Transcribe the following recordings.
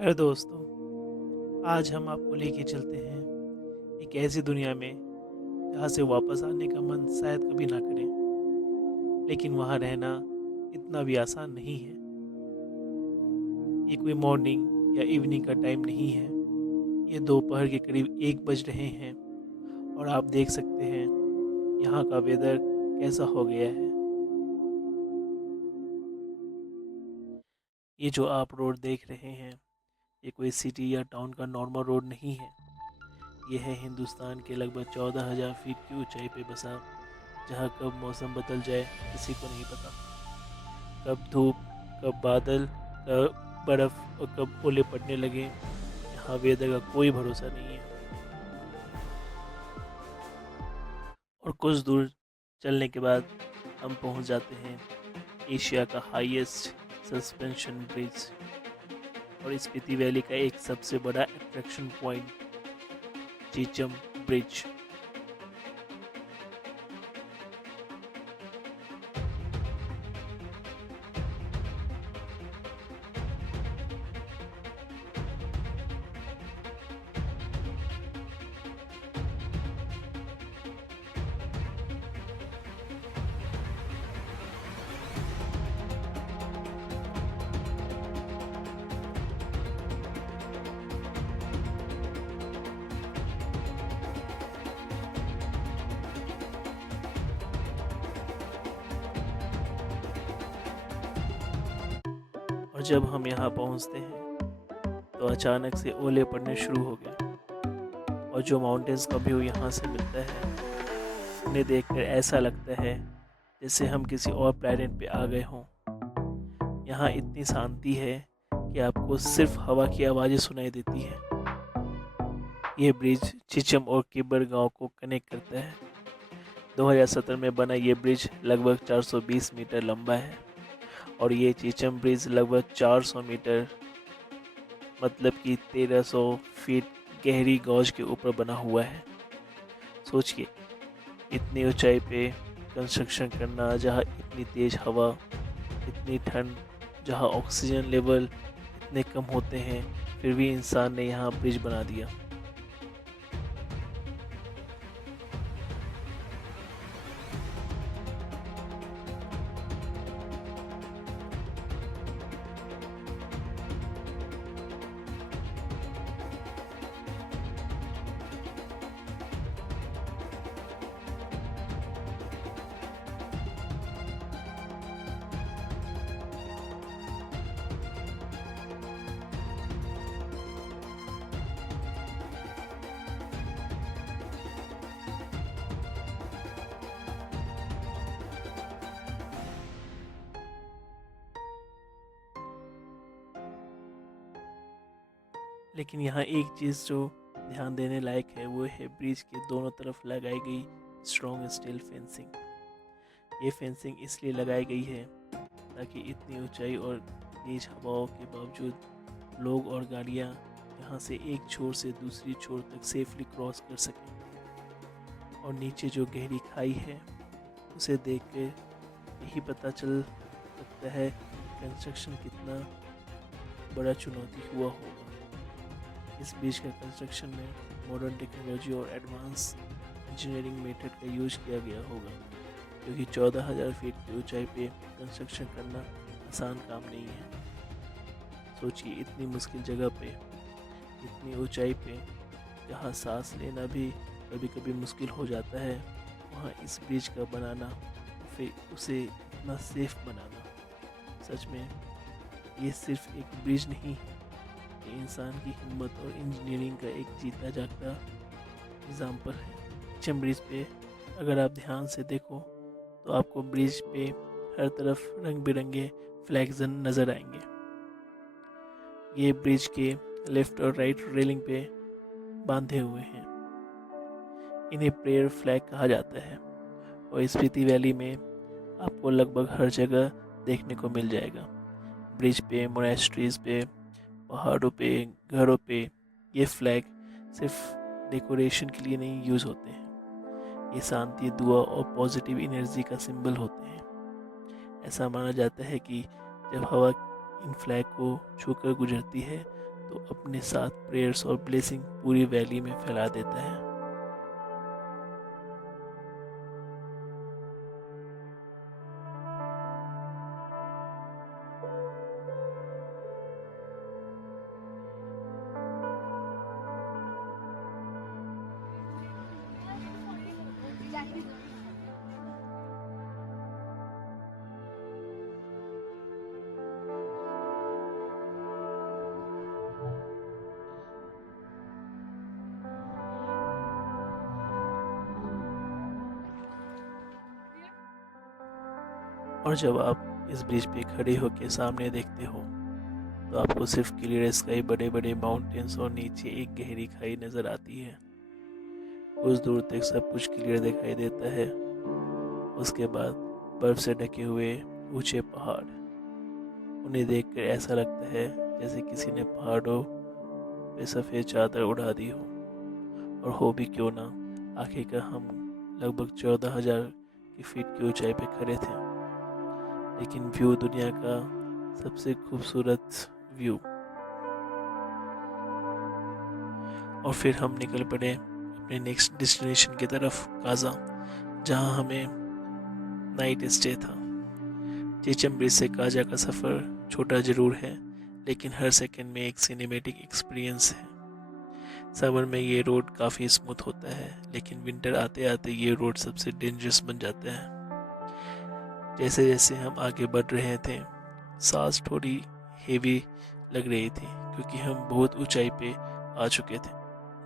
Hello दोस्तों, आज हम आपको लेके चलते हैं एक ऐसी दुनिया में जहाँ से वापस आने का मन शायद कभी ना करे, लेकिन वहाँ रहना इतना भी आसान नहीं है। ये कोई मॉर्निंग या इवनिंग का टाइम नहीं है। ये दोपहर के करीब 1 बज रहे हैं और आप देख सकते हैं यहाँ का वेदर कैसा हो गया है। ये जो आप रोड देख रहे हैं, ये कोई सिटी या टाउन का नॉर्मल रोड नहीं है। ये है हिंदुस्तान के लगभग 14,000 फीट की ऊंचाई पे बसा, जहाँ कब मौसम बदल जाए किसी को नहीं पता। कब धूप, कब बादल, कब बर्फ और कब ओले पड़ने लगे, यहाँ वेदर का कोई भरोसा नहीं है। और कुछ दूर चलने के बाद हम पहुंच जाते हैं एशिया का हाईएस्ट सस्पेंशन ब्रिज और स्पीति वैली का एक सबसे बड़ा अट्रैक्शन पॉइंट, चीचम ब्रिज। और जब हम यहाँ पहुँचते हैं तो अचानक से ओले पड़ने शुरू हो गए और जो माउंटेन्स का व्यू यहाँ से मिलता है, उन्हें देखकर ऐसा लगता है जैसे हम किसी और प्लैनेट पे आ गए हों। यहाँ इतनी शांति है कि आपको सिर्फ हवा की आवाज़ें सुनाई देती है। ये ब्रिज चिचम और किबर गांव को कनेक्ट करता है। 2017 में बना ये ब्रिज लगभग 420 मीटर लंबा है और ये चिचम ब्रिज लगभग 400 मीटर मतलब कि 1300 फीट गहरी गौज के ऊपर बना हुआ है। सोचिए, इतनी ऊंचाई पे कंस्ट्रक्शन करना, जहाँ इतनी तेज हवा, इतनी ठंड, जहाँ ऑक्सीजन लेवल इतने कम होते हैं, फिर भी इंसान ने यहाँ ब्रिज बना दिया। लेकिन यहाँ एक चीज़ जो ध्यान देने लायक है वो है ब्रिज के दोनों तरफ लगाई गई स्ट्रॉन्ग स्टील फेंसिंग। ये फेंसिंग इसलिए लगाई गई है ताकि इतनी ऊंचाई और तेज हवाओं के बावजूद लोग और गाड़ियाँ यहाँ से एक छोर से दूसरी छोर तक सेफली क्रॉस कर सकें। और नीचे जो गहरी खाई है, उसे देखकर यही पता चल सकता है कंस्ट्रक्शन कितना बड़ा चुनौती हुआ होगा। इस ब्रिज का कंस्ट्रक्शन में मॉडर्न टेक्नोलॉजी और एडवांस इंजीनियरिंग मेथड का यूज किया गया होगा, क्योंकि 14,000 फीट की ऊंचाई पे कंस्ट्रक्शन करना आसान काम नहीं है। सोचिए, इतनी मुश्किल जगह पे, इतनी ऊंचाई पे, जहाँ सांस लेना भी कभी कभी मुश्किल हो जाता है, वहाँ इस ब्रिज का बनाना, फिर उसे इतना सेफ बनाना, सच में ये सिर्फ एक ब्रिज नहीं है, ये इंसान की हिम्मत और इंजीनियरिंग का एक जीता जागता एग्जाम्पल है। चम ब्रिज पे अगर आप ध्यान से देखो तो आपको ब्रिज पे हर तरफ रंग बिरंगे फ्लैग्स नज़र आएंगे। ये ब्रिज के लेफ्ट और राइट रेलिंग पे बांधे हुए हैं। इन्हें प्रेयर फ्लैग कहा जाता है और स्पीति वैली में आपको लगभग हर जगह देखने को मिल जाएगा। ब्रिज पे, मोनेस्ट्रीज पे, पहाड़ों पे, घरों पे ये फ्लैग सिर्फ डेकोरेशन के लिए नहीं यूज़ होते हैं। ये शांति, दुआ और पॉजिटिव एनर्जी का सिंबल होते हैं। ऐसा माना जाता है कि जब हवा इन फ्लैग को छूकर गुजरती है तो अपने साथ प्रेयर्स और ब्लेसिंग पूरी वैली में फैला देता है। और जब आप इस ब्रिज पे खड़े होकर सामने देखते हो तो आपको सिर्फ क्लियर स्काई, बड़े बड़े माउंटेन्स और नीचे एक गहरी खाई नज़र आती है। कुछ दूर तक सब कुछ क्लियर दिखाई देता है। उसके बाद बर्फ से ढके हुए ऊंचे पहाड़, उन्हें देखकर ऐसा लगता है जैसे किसी ने पहाड़ों पे सफ़ेद चादर उड़ा दी हो। और हो भी क्यों ना, आखिरकार हम लगभग 14,000 की फीट की ऊंचाई पे खड़े थे, लेकिन व्यू दुनिया का सबसे खूबसूरत व्यू। और फिर हम निकल पड़े अपने नेक्स्ट डेस्टिनेशन की तरफ, काजा, जहां हमें नाइट स्टे था। चेचम ब्रिज से काजा का सफ़र छोटा ज़रूर है, लेकिन हर सेकंड में एक सिनेमैटिक एक्सपीरियंस है। समर में ये रोड काफ़ी स्मूथ होता है, लेकिन विंटर आते आते ये रोड सबसे डेंजरस बन जाता है। जैसे जैसे हम आगे बढ़ रहे थे, सांस थोड़ी हेवी लग रही थी, क्योंकि हम बहुत ऊंचाई पे आ चुके थे।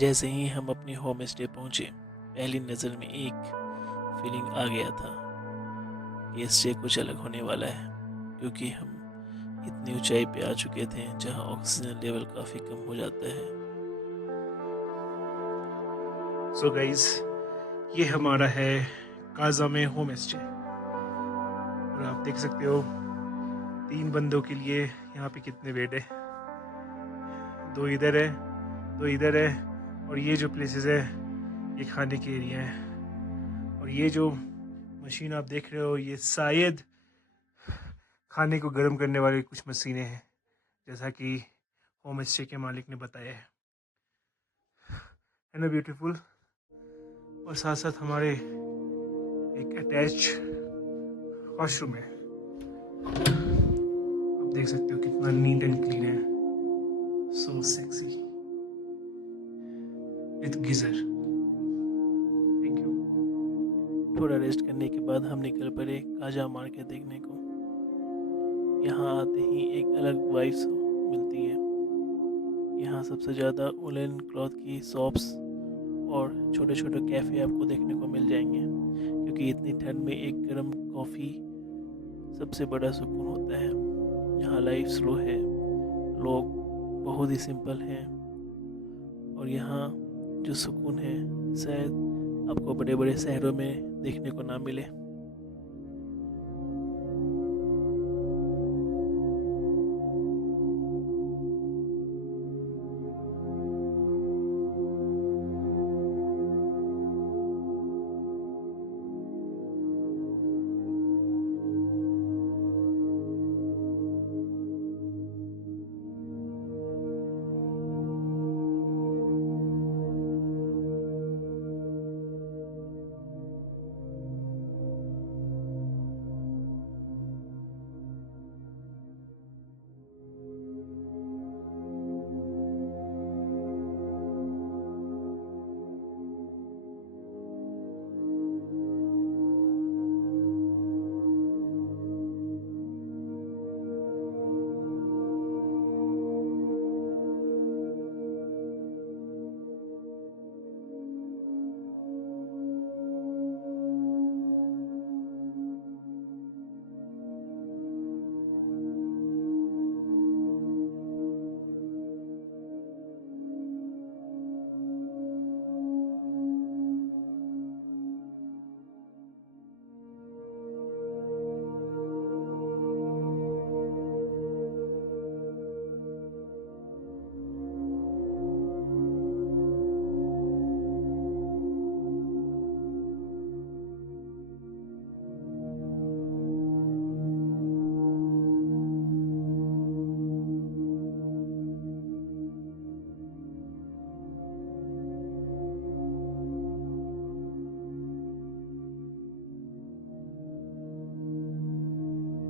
जैसे ही हम अपनी होम स्टे पहुंचे, पहली नज़र में एक फीलिंग आ गया था कि स्टे कुछ अलग होने वाला है, क्योंकि हम इतनी ऊंचाई पे आ चुके थे जहां ऑक्सीजन लेवल काफ़ी कम हो जाता है। सो गाइज, ये हमारा है काजा में होम स्टे। और आप देख सकते हो 3 बंदों के लिए यहाँ पे कितने बेड है। 2 इधर है, 2 इधर है, और ये जो प्लेसेस है ये खाने के एरिया है। और ये जो मशीन आप देख रहे हो ये शायद खाने को गर्म करने वाली कुछ मशीनें हैं, जैसा कि होम स्टे के मालिक ने बताया है ना ब्यूटीफुल। और साथ साथ हमारे एक अटैच वॉशरूम है। आप देख सकते हो कितना नीट एंड क्लीन है, सो sexy with geyser. Thank you. थोड़ा रेस्ट करने के बाद हम निकल पड़े काजा मार्केट देखने को। यहाँ आते ही एक अलग वाइब्स मिलती है। यहाँ सबसे ज़्यादा वुलन क्लॉथ की शॉप्स और छोटे छोटे कैफ़े आपको देखने को मिल जाएंगे, क्योंकि इतनी ठंड में एक गर्म कॉफ़ी सबसे बड़ा सुकून होता है। यहाँ लाइफ स्लो है, लोग बहुत ही सिंपल हैं, और यहाँ जो सुकून है शायद आपको बड़े बड़े शहरों में देखने को ना मिले।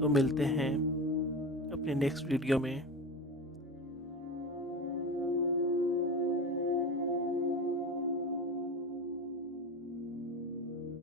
तो मिलते हैं अपने नेक्स्ट वीडियो में।